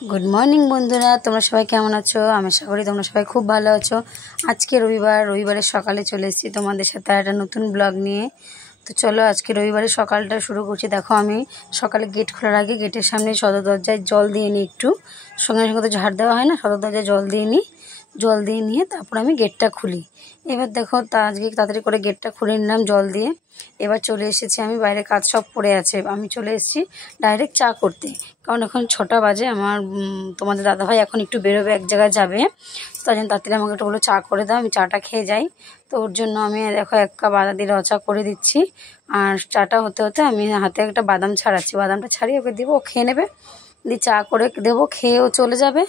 Good morning बंधुरा तुम्हारा सबाई केमन आछो आमी आशा करी तोमरा सबाई खूब भालो आछो। आज के रविवार सकाले चले एसेछि तोमादेर साथे एकटा नतुन ब्लग निये। तो चलो आज के रविवार सकालटा शुरू करछि। देखो आमी सकाले गेट खोलार आगे गेटेर सामने सदर दरजाय जल दिये निई, एकटू संगे संगे तो झाड़ देওয়া হয় না, सदर दरजाय जल दिये निये तारपर आमी गेटटा खुली। एबार देखो आजके ताड़ाताड़ी करे गेटटा खुले निलाम जल दिये। एबार चले एसेछि आमी बाइरे काज सब पड़े आछे, आमी चले एसेछि डायरेक्ट चा करते, कारण एखन 6टा बाजे। आमार तोमादेर दादा भाई एखन एकटू बेरोबे एक जायगाय जाबे, तार जोन्नो ताड़ाताड़ी आमाके एकटु बोलो चा करे दाও, आमी चाटा खेये जाई। तो ओर जोन्नो आमी देखो 1 काप आदा दिये रचा करे दिচ্ছি। আর চাটা হতে হতে আমি হাতে একটা বাদাম ছাড়াচ্ছি, বাদামটা ছাড়িয়ে ওকে দিব, ও খেয়ে নেবে, দিয়ে চা করে দেবো, খেয়েও চলে যাবে।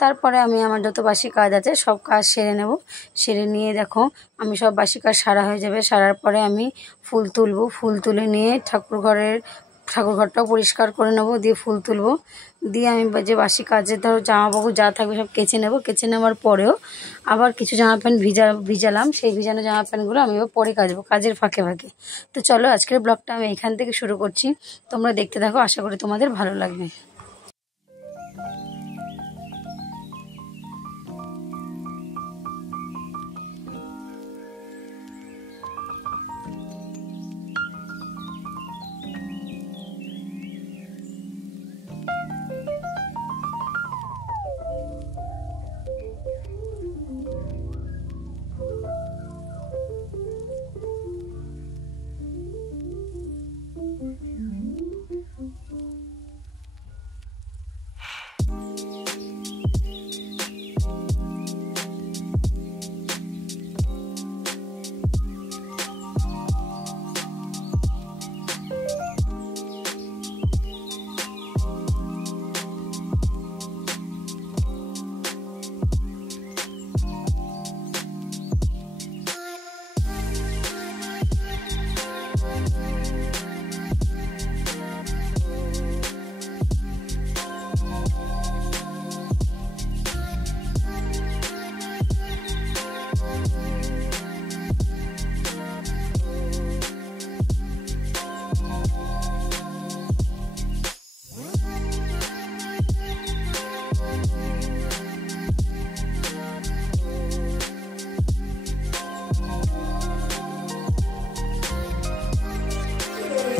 তারপরে আমি আমার যত বাসি কাজ আছে সব কাজ সেরে নেব। সেরে নিয়ে দেখো আমি সব বাসি কাজ সারা হয়ে যাবে। সারার পরে আমি ফুল তুলবো, ফুল তুলে নিয়ে ঠাকুরঘরটাও পরিষ্কার করে নেব, দিয়ে ফুল তুলবো, দিয়ে আমি যে বাসি কাজে ধরো জামা কাপড় যা থাকবে সব কেচে নেব। কেচে নেওয়ার পরেও আবার কিছু জামা প্যান্ট ভিজালাম, সেই ভিজানো জামা প্যান্টগুলো আমি এবার পরে কাচবো কাজের ফাঁকে ফাঁকে। তো চলো আজকের ব্লগটা আমি এখান থেকে শুরু করছি, তোমরা দেখতে থাকো, আশা করি তোমাদের ভালো লাগবে।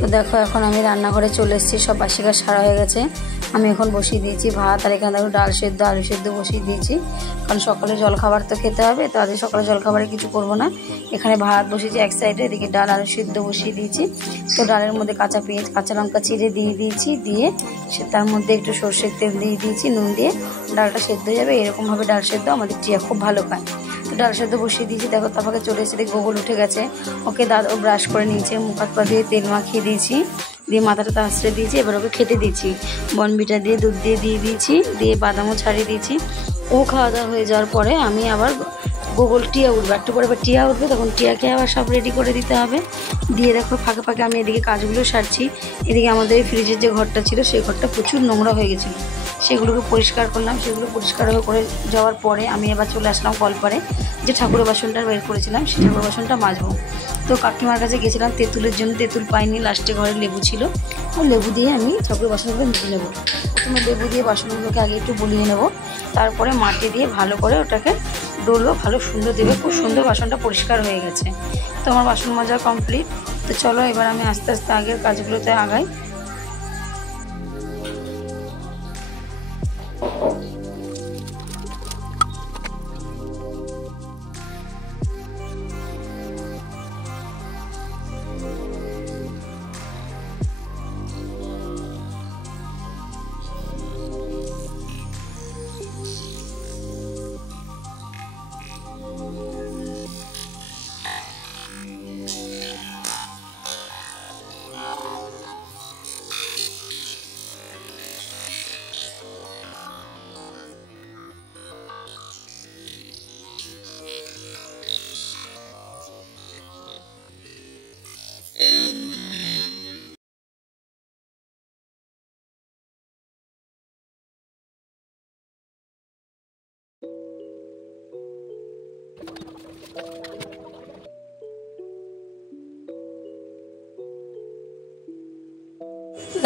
তো দেখো এখন আমি রান্নাঘরে চলে এসেছি, সব বাসি কাজ সারা হয়ে গেছে। আমি এখন বসিয়ে দিয়েছি ভাত, আর এখানে দেখো ডাল সেদ্ধ আলু সেদ্ধ বসিয়ে দিয়েছি, কারণ সকালে জলখাবার তো খেতে হবে। তো আজ সকালে জলখাবারে কিছু করব না। এখানে ভাত বসিয়েছি এক সাইডে, এদিকে ডাল আলু সেদ্ধ বসিয়ে দিয়েছি। তো ডালের মধ্যে কাঁচা পেঁয়াজ কাঁচা লঙ্কা চিড়ে দিয়ে দিয়েছি, দিয়ে তার মধ্যে একটু সর্ষের তেল দিয়ে দিয়েছি, নুন দিয়ে ডালটা সেদ্ধ হয়ে যাবে। এরকমভাবে ডাল সেদ্ধ আমাদের টিয়া খুব ভালো খায়। তো ডাল সেদ্ধ বসিয়ে দিয়েছি। দেখো তারপরে চলে এসে দেখি গোগল উঠে গেছে, ওকে দাদা ব্রাশ করে নিয়েছে, মুখ হাত পা দিয়ে তেল মাখিয়ে দিয়েছি, দিয়ে মাথাটা তাঁচড়ে দিয়েছি। এবার ওকে খেতে দিয়েছি, বনবিটা দিয়ে দুধ দিয়ে দিয়েছি, দিয়ে বাদামও ছাড়িয়ে দিয়েছি। ও খাওয়া দাওয়া হয়ে যাওয়ার পরে আমি আবার গোগল টিয়া উঠবে, একটু পরে আবার টিয়া উঠবে, তখন টিয়াকে আবার সব রেডি করে দিতে হবে। দিয়ে দেখো ফাঁকে ফাঁকে আমি এদিকে কাজগুলো সারছি। এদিকে আমাদের ফ্রিজের যে ঘরটা ছিল সেই ঘরটা প্রচুর নোংরা হয়ে গেছিলো, সেগুলোকে পরিষ্কার করলাম। সেগুলো পরিষ্কার করে যাওয়ার পরে আমি এবার চলে আসলাম কলপারে, যে ঠাকুরের বাসনটা বের করেছিলাম সেই ঠাকুরের বাসনটা মাজবো। তো কাকিমার কাছে গেছিলাম তেঁতুলের জন্য, তেঁতুল পাইনি, লাস্টে ঘরে লেবু ছিল, আর লেবু দিয়ে আমি ঠাকুরের বাসনগুলো মেজে নেবো। প্রথমে লেবু দিয়ে বাসনগুলোকে আগে একটু বলিয়ে নেবো, তারপরে মাটি দিয়ে ভালো করে ওটাকে ডলবো, ভালো সুন্দর দেবে, খুব সুন্দর বাসনটা পরিষ্কার হয়ে গেছে। তো আমার বাসন মাজা কমপ্লিট। তো চলো এবার আমি আস্তে আস্তে আগের কাজগুলোতে আগাই।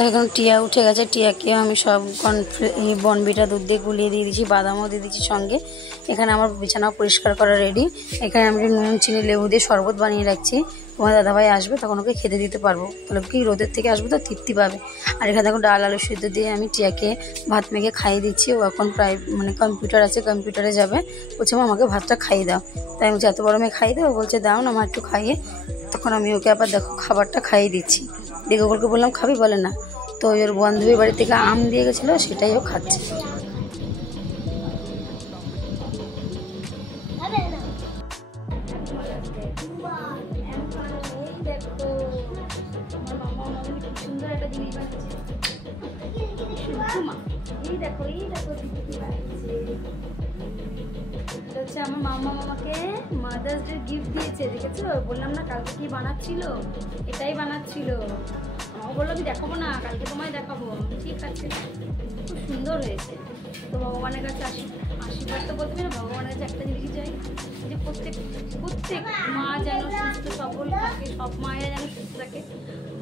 এখন টিয়া উঠে গেছে, টিয়াকে আমি সব বনবিটা দুধ দিয়ে গুলিয়ে দিয়ে দিচ্ছি, বাদামও দিয়ে দিচ্ছি সঙ্গে। এখানে আমার বিছানা পরিষ্কার করা রেডি। এখানে আমি নুন চিনি লেবু দিয়ে শরবত বানিয়ে রাখছি, তোমার দাদাভাই আসবে তখন ওকে খেতে দিতে পারবো, তাহলে কি রোদের থেকে আসবে তো তৃপ্তি পাবে। আর এখানে দেখো ডাল আলু সিদ্ধ দিয়ে আমি টিয়াকে ভাত মেখে খাইয়ে দিচ্ছি। ও এখন প্রায় কম্পিউটার আছে, কম্পিউটারে যাবে, বলছে মা আমাকে ভাতটা খাইয়ে দাও। তাই আমি বলছি এত বড় মেয়ে খাইয়ে দাও, বলছে দাও না আমার একটু খাইয়ে। তখন আমি ওকে আবার দেখো খাবারটা খাইয়ে দিচ্ছি। দেখে ওকে বললাম খাবি, বলে না। তো ওর বান্ধবীর বাড়ি থেকে আম দিয়ে গেছিলো, সেটাই ও খাচ্ছে। আমার মামা মামাকে মাদার্স ডে গিফট দিয়েছে, দেখেছো? বললাম না কালকে কি বানাচ্ছিল, এটাই বানাচ্ছিল। আমাকে বললো আমি দেখাবো না, কালকে তোমায় দেখাবো। ঠিক আছে, খুব সুন্দর হয়েছে। তো ভগবানের কাছে আশীর্বাদ তো বলতে পারি, ভগবানের কাছে একটা জিনিস চাই যে প্রত্যেক মা যেন সুস্থ সবল থাকে, সব মায়েরা যেন সুস্থ থাকে,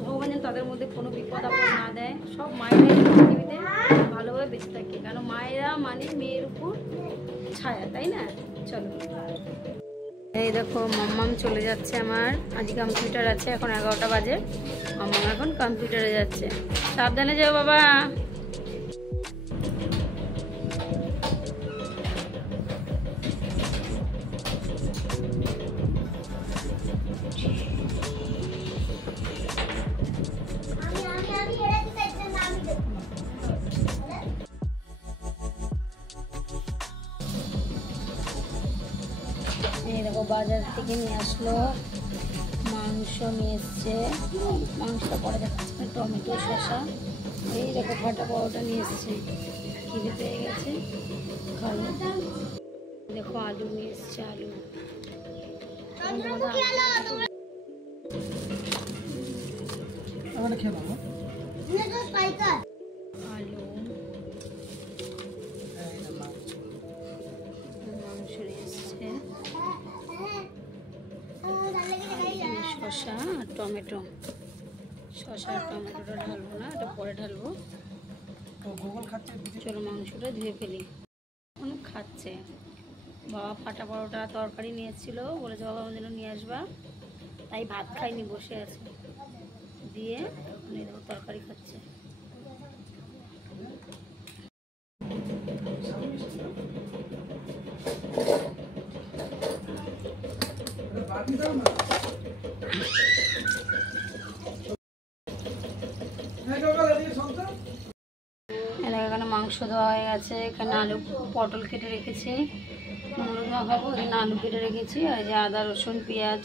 ভগবান যেন তাদের মধ্যে কোনো বিপদ আপদ না দেয়। সব মায়েরাই পৃথিবীতে ভালোভাবে বেঁচে থাকে, কারণ মায়েরা মানে মেয়ের উপর ছায়া, তাই না? চলো, এই দেখো মাম্মাম চলে যাচ্ছে। আমার আজকে কম্পিউটার আছে, এখন 11টা বাজে। মাম্মাম এখন কম্পিউটারে যাচ্ছে। সাবধানে যাও বাবা। এই দেখো বাজার থেকে নিয়ে আসলো, মাংস নিয়ে এসছে। মাংসটা পরে দেখাচ্ছে, টমেটো শসা। এই দেখো ফাটা পাওয়াটা নিয়ে এসছে, খিদে পেয়ে গেছে, খালো। দেখো আলু নিয়ে এসছে, আলু। আলু মাংস নিয়ে এসছে, শসা আর টমেটো। শসা আর টমেটোটা ঢালবো না, এটা পরে ঢালবো। চলো মাংসটা ধুয়ে ফেলি। খাচ্ছে বাবা। ফাটা পরোটা তরকারি নিয়ে এসেছিলো, বলেছে বাবা আমার জন্য নিয়ে আসবা, তাই ভাত খাইনি, বসে আছে দিয়ে তরকারি খাচ্ছে। এখানে মাংস দেওয়া হয়ে গেছে, এখানে আলু পটল কেটে রেখেছি, হলুদ মাখাবো, এখানে আলু কেটে রেখেছি, আর এই যে আদা রসুন পেঁয়াজ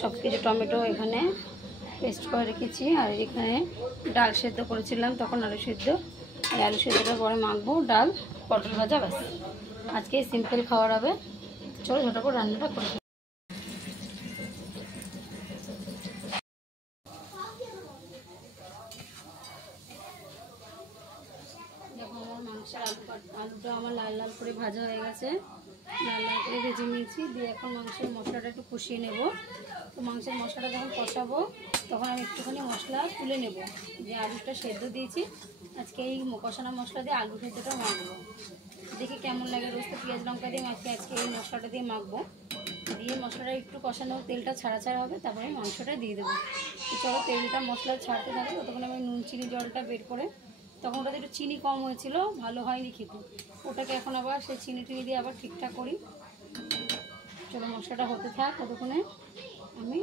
সব কিছু, টমেটো এখানে পেস্ট করে রেখেছি। আর এখানে ডাল সেদ্ধ করেছিলাম তখন, আলু সেদ্ধ, আর আলু সেদ্ধটা পরে মাখবো, ডাল পটল ভাজা, ব্যাস। আজকে সিম্পল খাবার হবে। চলো ঝটাপট রান্নাটা করে। দেখো আমার মাংসের আলুটা আমার লাল লাল করে ভাজা হয়ে গেছে, লাল লাল করে ভেজে নিয়েছি। দিয়ে এখন মাংসের মশলাটা একটু কষিয়ে নেব। তো মাংসের মশলাটা যখন কষাবো তখন আমি একটুখানি মশলা তুলে নেব। যে আলুটা সেদ্ধ দিয়েছি, আজকে এই কষানো মশলা দিয়ে আলু সেদ্ধটা মাখবো, দেখি কেমন লাগে। রোস্ত পেঁয়াজ লঙ্কা দিয়ে মাখিয়ে আজকে এই মশলাটা দিয়ে মাখবো। দিয়ে মশলাটা একটু কষানো, তেলটা ছাড়া ছাড়া হবে, তারপরে মাংসটা দিয়ে দেবো। চলো তেলটা মশলা ছাড়তে থাকবে, ততক্ষণ আমি নুন চিনি জলটা বের করে, তখন ওটাতে একটু চিনি কম হয়েছিল, ভালো হয়নি খেতে, ওটাকে এখন আবার সেই চিনি টিনি দিয়ে আবার ঠিকঠাক করি। চলো মশলাটা হতে থাক, ততক্ষণে আমি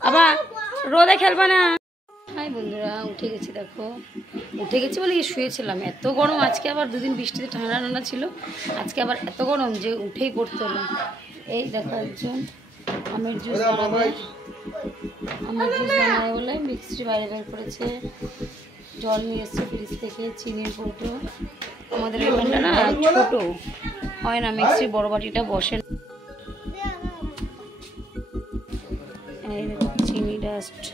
আবার রোদে খেলবে না। হাই বন্ধুরা, উঠে গেছি, দেখো উঠে গেছি বলে কি শুয়েছিলাম, এত গরম আজকে, আবার দুদিন বৃষ্টিতে ঠান্ডা ঠান্ডা ছিল, আজকে আবার এত গরম যে উঠেই পড়তে হলো। এই দেখো একজন আমের জুস বানাবে, আমের জুস বানাবে বলে মিক্সি বাইরে বের করেছে, জল নিয়ে এসছে ফ্রিজ থেকে, চিনির কৌটো। আমাদের এখানটা না ছোট হয় না, মিক্সি বড় বাটিটা বসে না। এই দেখো চিনি ডাস্ট,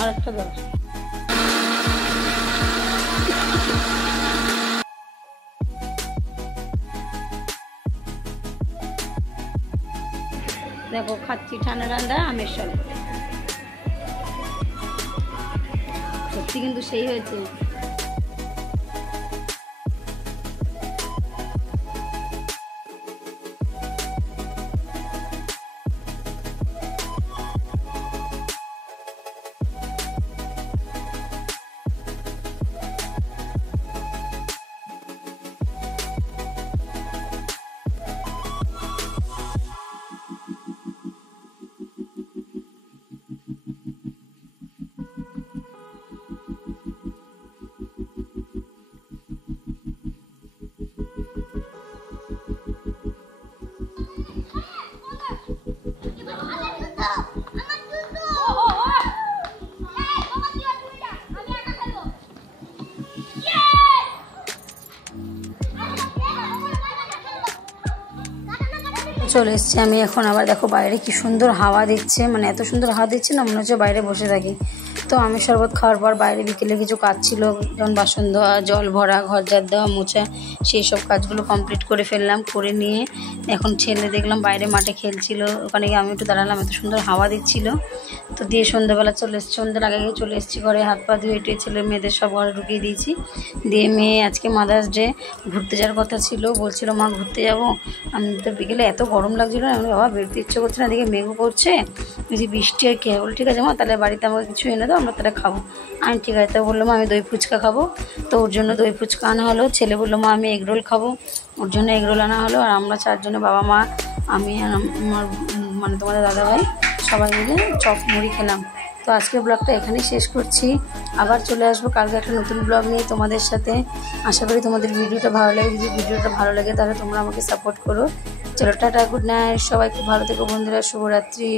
আর একটা দাও। দেখো খাচ্ছি ঠান্ডা ঠান্ডা আমের শরবত, সত্যি কিন্তু সেই হয়েছে। চলে এসছি আমি এখন, আবার দেখো বাইরে কি সুন্দর হাওয়া দিচ্ছে, মানে এত সুন্দর হাওয়া দিচ্ছে না, মনে হচ্ছে বাইরে বসে থাকি। তো আমি শরবত খাওয়ার পর বাইরে বিকেলে কিছু কাজ ছিল, যেমন বাসন ধোয়া, জল ভরা, ঘর ঝাড় দেওয়া, মোছা, সেই সব কাজগুলো কমপ্লিট করে ফেললাম। করে নিয়ে এখন ছেলে দেখলাম বাইরে মাঠে খেলছিল, ওখানে গিয়ে আমি একটু দাঁড়ালাম, এত সুন্দর হাওয়া দিচ্ছিল। তো দিয়ে সন্ধ্যাবেলা চলে এসছি, সন্ধ্যার আগে গিয়ে চলে এসেছি ঘরে, হাত পা ধুয়ে টুয়ে ছেলে মেয়েদের সব ঘরে ঢুকিয়ে দিয়েছি। দিয়ে মেয়ে আজকে মাদার্স ডে, ঘুরতে যাওয়ার কথা ছিল, বলছিল মা ঘুরতে যাবো। আমি তো বিকেলে এত গরম লাগছিলো না, আমি বাবা বেরোতে ইচ্ছে করছে না, দিকে মেঘও করছে, যদি বৃষ্টি হয় কে বলে ঠিক আছে মা তাহলে বাড়িতে আমাকে কিছু এনে দাও, আমরা তাহলে খাবো। আমি ঠিক আছে, তো বললাম আমি দই ফুচকা খাবো, তো ওর জন্য দই ফুচকা আনা হলো। ছেলে বললো মা আমি এগরোল খাবো, ওর জন্য এগরোল আনা হলো। আর আমরা চারজনে, বাবা মা, আমি আর আমার মানে তোমাদের দাদাভাই, সবাই মিলে চপ মুড়ি খেলাম। তো আজকের ব্লগটা এখানেই শেষ করছি, আবার চলে আসবো কালকে একটা নতুন ব্লগ নিয়ে তোমাদের সাথে। আশা করি তোমাদের ভিডিওটা ভালো লাগে, যদি ভিডিওটা ভালো লাগে তাহলে তোমরা আমাকে সাপোর্ট করো। চলো টাটা, গুড নাইট, সবাই খুব ভালো থেকো বন্ধুরা, শুভরাত্রি।